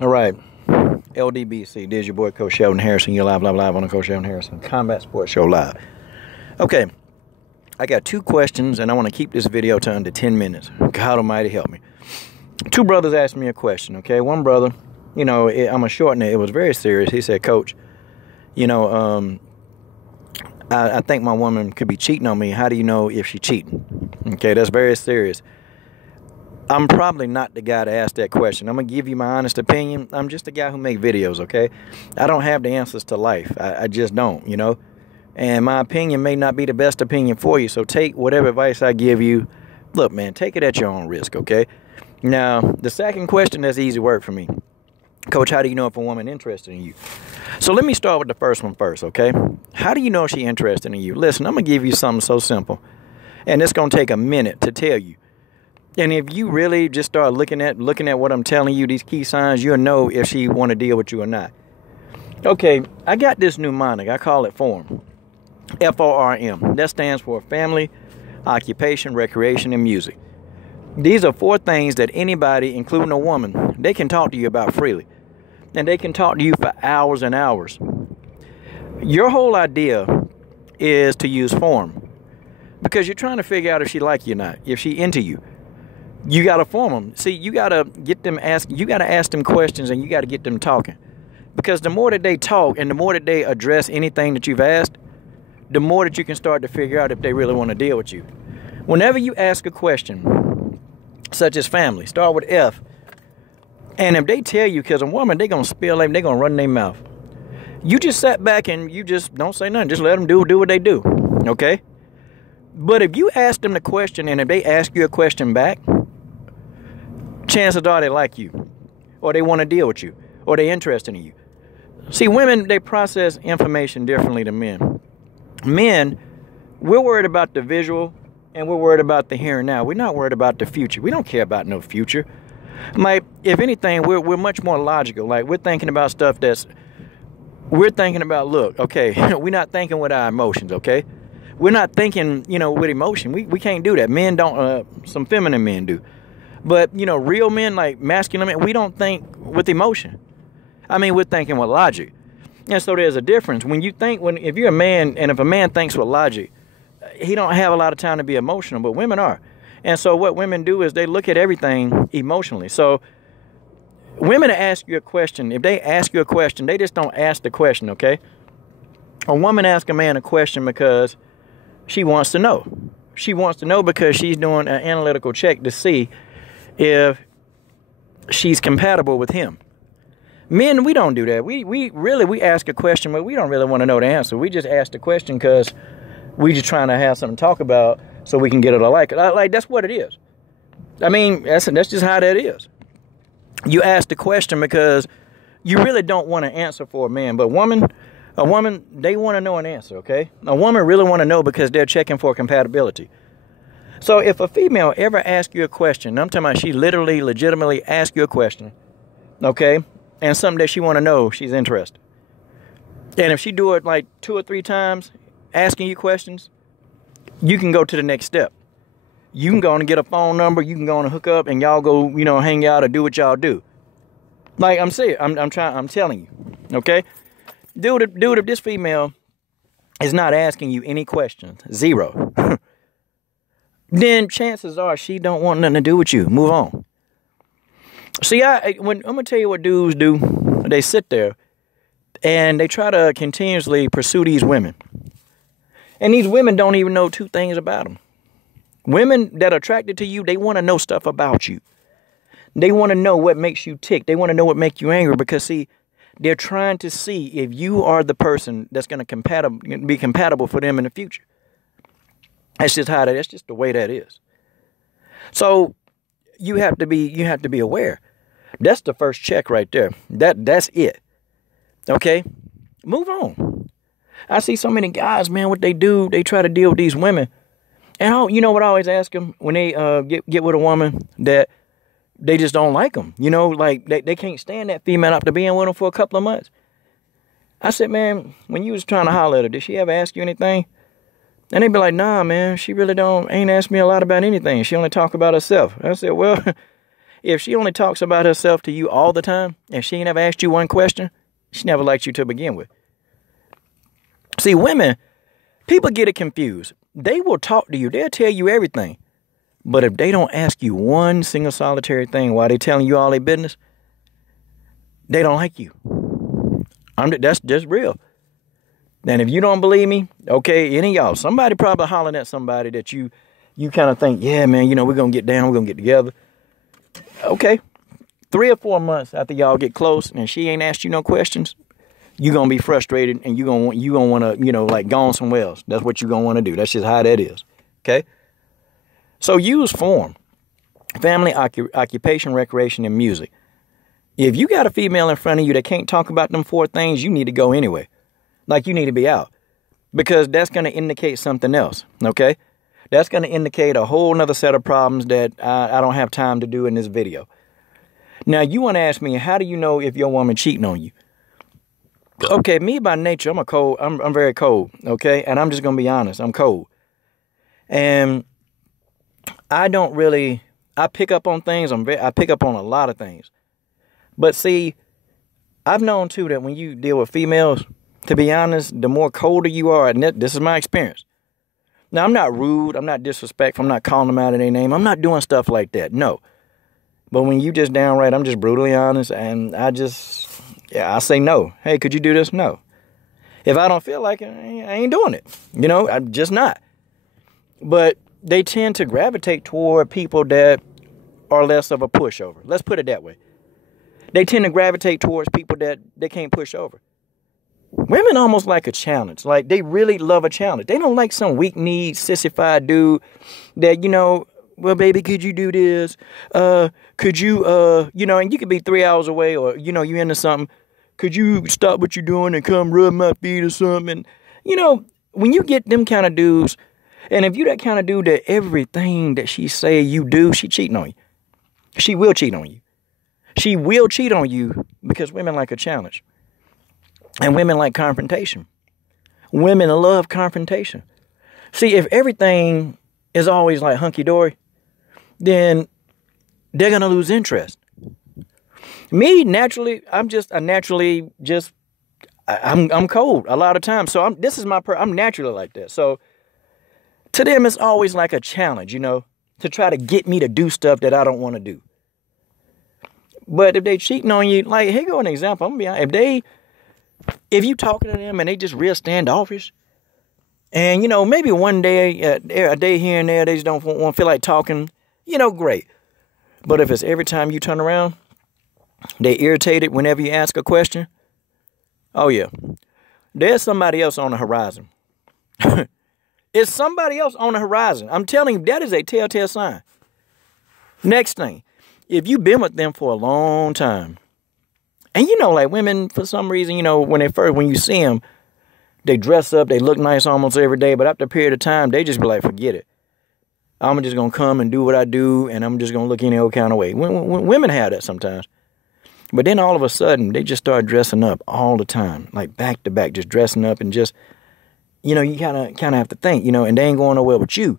All right. LDBC. There's your boy, Coach Sheldon Harrison. You're live on the Coach Sheldon Harrison Combat Sports Show live. Okay. I got 2 questions, and I want to keep this video to under 10 minutes. God almighty help me. 2 brothers asked me a question, okay? One brother, I'm going to shorten it. It was very serious. He said, Coach, I think my woman could be cheating on me. How do you know if she's cheating? Okay, that's very serious. I'm probably not the guy to ask that question. I'm going to give you my honest opinion. I'm just a guy who makes videos, okay? I don't have the answers to life. I just don't, And my opinion may not be the best opinion for you. So take whatever advice I give you. Look, man, take it at your own risk, okay? Now, the second question, that's easy work for me. Coach, how do you know if a woman is interested in you? So let me start with the first one first, okay? How do you know if she's interested in you? Listen, I'm going to give you something so simple. And it's going to take a minute to tell you. And if you really just start looking at what I'm telling you, these key signs, you'll know if she want to deal with you or not. Okay, I got this mnemonic. I call it FORM. F-O-R-M. That stands for family, occupation, recreation, and music. These are 4 things that anybody, including a woman, they can talk to you about freely. And they can talk to you for hours and hours. Your whole idea is to use FORM. Because you're trying to figure out if she like you or not, if she into you. You got to form them. See, you got to get them you got to ask them questions, and you got to get them talking. Because the more that they talk and the more that they address anything that you've asked, the more that you can start to figure out if they really want to deal with you. Whenever you ask a question, such as family, start with F. And if they tell you, because a woman, they're going to spill, they're going to run their mouth. You just sat back and you just don't say nothing. Just let them do what they do. Okay? But if you ask them the question, and if they ask you a question back, chances are they like you, or they want to deal with you, or they're interested in you. See, women, they process information differently than men. Men, we're worried about the visual, and we're worried about the here and now. We're not worried about the future. We don't care about no future. Like, if anything, we're much more logical. Like, we're thinking about stuff look, okay, we're not thinking with our emotions, okay? We're not thinking, with emotion. We can't do that. Men don't, some feminine men do. But, real men, like masculine men, we don't think with emotion. I mean, we're thinking with logic. And so there's a difference. If you're a man, and if a man thinks with logic, he don't have a lot of time to be emotional, but women are. And so what women do is they look at everything emotionally. So women ask you a question. If they ask you a question, they just don't ask the question, okay? A woman asks a man a question because she wants to know. She wants to know because she's doing an analytical check to see if she's compatible with him. Men, we don't do that. We ask a question, but we don't really want to know the answer. We just ask the question because we just trying to have something to talk about so we can get it to like it. Like, that's what it is. I mean, that's just how that is. You ask the question because you really don't want an answer for a man. But a woman, they want to know an answer, okay? A woman really want to know because they're checking for compatibility. So if a female ever asks you a question, I'm talking about she literally, legitimately asks you a question, okay, and something that she want to know, she's interested. And if she do it like 2 or 3 times, asking you questions, you can go to the next step. You can go and get a phone number, you can go and hook up, and y'all go, hang out or do what y'all do. Like, I'm saying, I'm telling you, okay? Dude, if this female is not asking you any questions, 0, then chances are she don't want nothing to do with you. Move on. See, I'm going to tell you what dudes do. They sit there and they try to continuously pursue these women. And these women don't even know 2 things about them. Women that are attracted to you, they want to know stuff about you. They want to know what makes you tick. They want to know what makes you angry because, see, they're trying to see if you are the person that's going to be compatible for them in the future. That's just the way that is. So you have to be aware. That's the first check right there. That's it. Okay? Move on. I see so many guys, man, what they do, they try to deal with these women. And you know what I always ask them when they get with a woman that they just don't like them. Like they can't stand that female after being with them for a couple of months. I said, man, when you was trying to holler at her, did she ever ask you anything? And they'd be like, nah, man, she really ain't asked me a lot about anything. She only talk about herself. I said, well, if she only talks about herself to you all the time, and she ain't ever asked you one question, she never liked you to begin with. See, women, people get it confused. They will talk to you. They'll tell you everything. But if they don't ask you one single solitary thing while they telling you all their business, they don't like you. That's just real. And if you don't believe me, okay, any of y'all, somebody probably hollering at somebody that you kind of think, yeah, man, you know, we're going to get down, we're going to get together. Okay. 3 or 4 months after y'all get close and she ain't asked you no questions, you're going to be frustrated and you're going to want to, you know, like go on somewhere else. That's what you're going to want to do. That's just how that is. Okay. So use form, family, occupation, recreation, and music. If you got a female in front of you that can't talk about them 4 things, you need to go anyway. Like you need to be out because that's going to indicate something else. Okay. That's going to indicate a whole nother set of problems that I don't have time to do in this video. Now, you want to ask me, how do you know if your woman cheating on you? Okay, me by nature, I'm very cold, okay? And I'm just going to be honest, I'm cold. And I pick up on things, I pick up on a lot of things. But see, I've known too that when you deal with females, to be honest, the more colder you are, and this is my experience. Now, I'm not rude, I'm not disrespectful, I'm not calling them out of their name, I'm not doing stuff like that, no. But when you just downright, I'm just brutally honest, and I say no. Hey, could you do this? No. If I don't feel like it, I ain't doing it. You know, I'm just not. But they tend to gravitate toward people that are less of a pushover. Let's put it that way. They tend to gravitate towards people that they can't push over. Women almost like a challenge. Like, they really love a challenge. They don't like some weak-kneed, sissified dude that, you know, well, baby, could you do this? Could you, you know, and you could be 3 hours away or, you know, you into something. Could you stop what you're doing and come rub my feet or something? And, you know, when you get them kind of dudes, and if you that kind of dude that everything that she say you do, she cheating on you. She will cheat on you. She will cheat on you because women like a challenge. And women like confrontation. Women love confrontation. See, if everything is always like hunky-dory, then they're going to lose interest. Me, naturally, I'm cold a lot of times. So I'm naturally like that. So to them, it's always like a challenge, you know, to try to get me to do stuff that I don't want to do. But if they cheating on you, like, here go an example. I'm gonna be honest. If you talking to them and they just real standoffish, and, you know, maybe one day, a day here and there, they just don't want to feel like talking, you know, great. But if it's every time you turn around, they irritated whenever you ask a question, oh, yeah, there's somebody else on the horizon. It's somebody else on the horizon. I'm telling you, that is a telltale sign. Next thing, if you've been with them for a long time, and, you know, like women, for some reason, you know, when you see them, they dress up, they look nice almost every day, but after a period of time, they just be like, forget it. I'm just going to come and do what I do, and I'm just going to look any old kind of way. Women have that sometimes. But then all of a sudden, they just start dressing up all the time, like back to back, just dressing up and just, you know, you kind of have to think, you know, and they ain't going nowhere with you.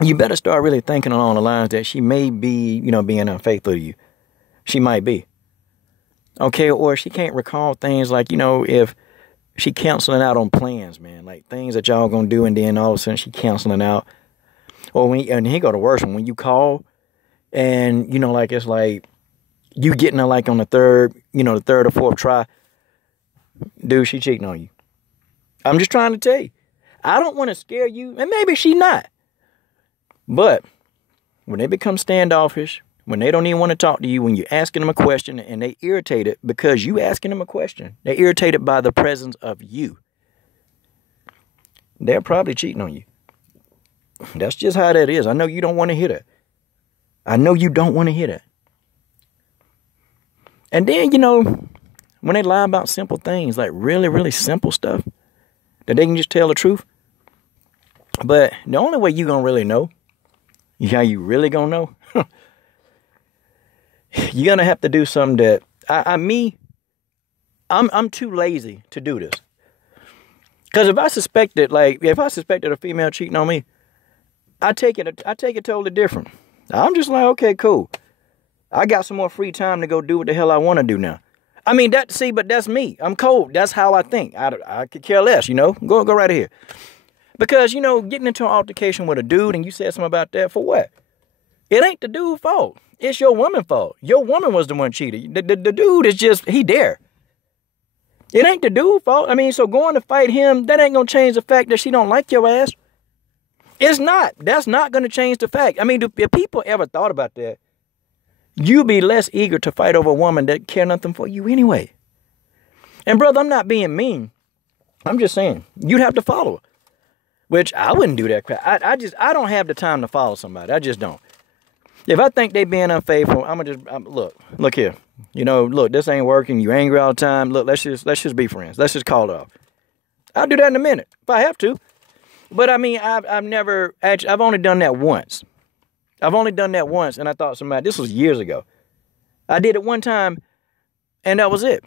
You better start really thinking along the lines that she may be, you know, being unfaithful to you. She might be. Okay, or she can't recall things like, you know, if she canceling out on plans, man, like things that y'all gonna do, and then all of a sudden she canceling out. Or and here go the worst one, when you call and, you know, like it's like you getting her like on the third or fourth try, dude, she cheating on you. I'm just trying to tell you. I don't want to scare you, and maybe she not. But when they become standoffish, when they don't even want to talk to you, when you're asking them a question and they irritated because you asking them a question, they're irritated by the presence of you, they're probably cheating on you. That's just how that is. I know you don't want to hear that. I know you don't want to hear that. And then, you know, when they lie about simple things, like really, really simple stuff, that they can just tell the truth. But the only way you're going to really know, how you really going to know, you're going to have to do something that, I'm too lazy to do this. Because if I suspected a female cheating on me, I take it totally different. I'm just like, okay, cool. I got some more free time to go do what the hell I want to do now. I mean, but that's me. I'm cold. That's how I think. I could care less, Go right here. Because, getting into an altercation with a dude and you said something about that, for what? It ain't the dude's fault. It's your woman's fault. Your woman was the one cheated. The dude is just, he there. It ain't the dude's fault. I mean, so going to fight him, that ain't going to change the fact that she don't like your ass. It's not. That's not going to change the fact. I mean, if people ever thought about that, you'd be less eager to fight over a woman that care nothing for you anyway. And brother, I'm not being mean. I'm just saying, you'd have to follow her. Which I wouldn't do that crap. I don't have the time to follow somebody. I just don't. If I think they being unfaithful, look here. Look, this ain't working. You angry all the time. Look, let's just be friends. Let's just call it off. I'll do that in a minute if I have to. But I mean, I've only done that once. I've only done that once, and I thought this was years ago. I did it one time, and that was it.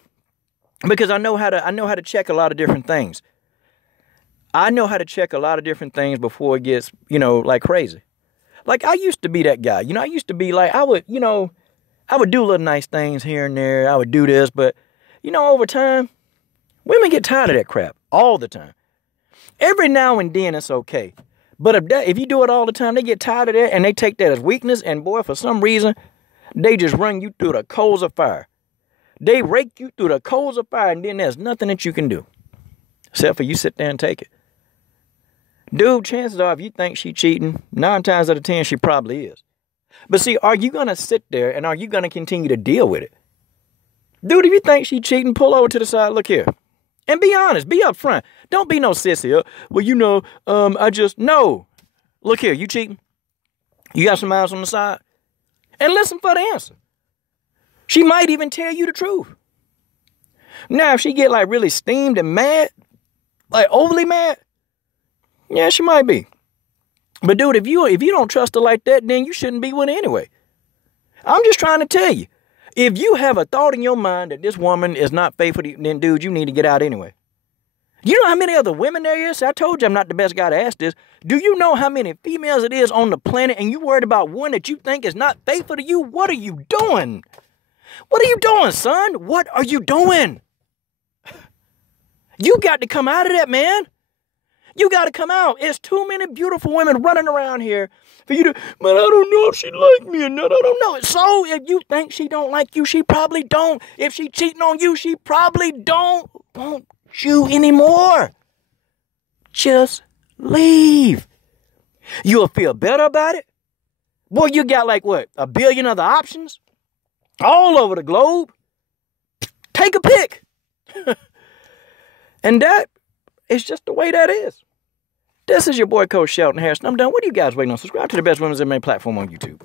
Because I know how to check a lot of different things. I know how to check a lot of different things before it gets, like crazy. Like I used to be that guy. I used to be like, I would do little nice things here and there. I would do this, but over time, women get tired of that crap all the time. Every now and then it's okay. But if you do it all the time, they get tired of that and they take that as weakness. And boy, for some reason, they just run you through the coals of fire. They rake you through the coals of fire, and then there's nothing that you can do. Except for you sit there and take it. Dude, chances are if you think she cheating, 9 times out of 10, she probably is. But see, are you going to sit there and are you going to continue to deal with it? Dude, if you think she cheating, pull over to the side, look here. And be honest, be upfront. Don't be no sissy. No. Look here, you cheating? You got some miles on the side? And listen for the answer. She might even tell you the truth. Now, if she get like really steamed and mad, like overly mad, yeah, she might be. But dude, if you don't trust her like that, then you shouldn't be with her anyway. I'm just trying to tell you. If you have a thought in your mind that this woman is not faithful to you, then dude, you need to get out anyway. You know how many other women there is? I told you I'm not the best guy to ask this. Do you know how many females it is on the planet and you worried about one that you think is not faithful to you? What are you doing? What are you doing, son? What are you doing? You got to come out of that, man. You got to come out. It's too many beautiful women running around here for you to, but I don't know if she like me or not. I don't know. So if you think she don't like you, she probably don't. If she cheating on you, she probably don't want you anymore. Just leave. You'll feel better about it. Boy, you got like what? 1 billion other options all over the globe. Take a pick. And that is just the way that is. This is your boy, Coach Shelton Harrison. I'm done. What are you guys waiting on? Subscribe to the best women's MMA platform on YouTube.